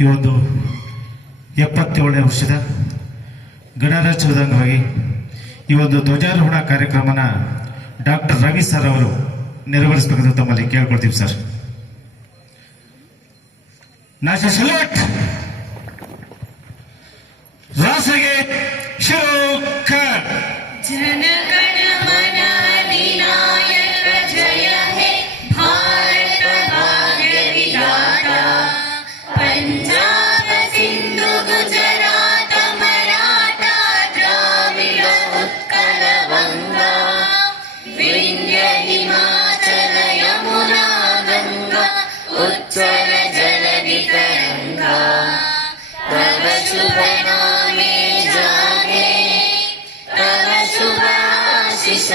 ಈ ಒಂದು 77ನೇ ವರ್ಷದ ಗಣರಾಜ್ಯೋತ್ಸವದ ಅಂಗವಾಗಿ ಈ ಒಂದು ಧ್ವಜಾರೋಹಣ ಕಾರ್ಯಕ್ರಮನ ಡಾಕ್ಟರ್ ರವಿ ಸರ್ ಅವರು ನೆರವೇರಿಸಬೇಕೆಂದು ತಮ್ಮಲ್ಲಿ ಕೇಳ್ಕೊಳ್ತೀವಿ ಸರ್. National salute. ರಾಷ್ಟ್ರಗೆ ಶೋಕರ್. ಜನಗಣ ಮನ ಅಧಿನಾಯಕ ಜಯ ಹೇ ಭಾರತ ಭಾಗ್ಯ ವಿಧಾತ. ಪಂಜಾಬ ಸಿಂಧು ಗುಜರಾತ ಮರಾಠ ದ್ರಾವಿಡ ಉತ್ಕಲ ವಂಗ. ವಿಂಧ್ಯ ಹಿಮಾಚಲ ಯಮುನಾ ಗಂಗಾ ಉಜ್ವಲ ಜಲಧಿ ತರಂಗ. ತವ ಶುಭ ನಾಮೆ ಜಾಗೆ ತವ ಶುಭ ಆಶೀಷ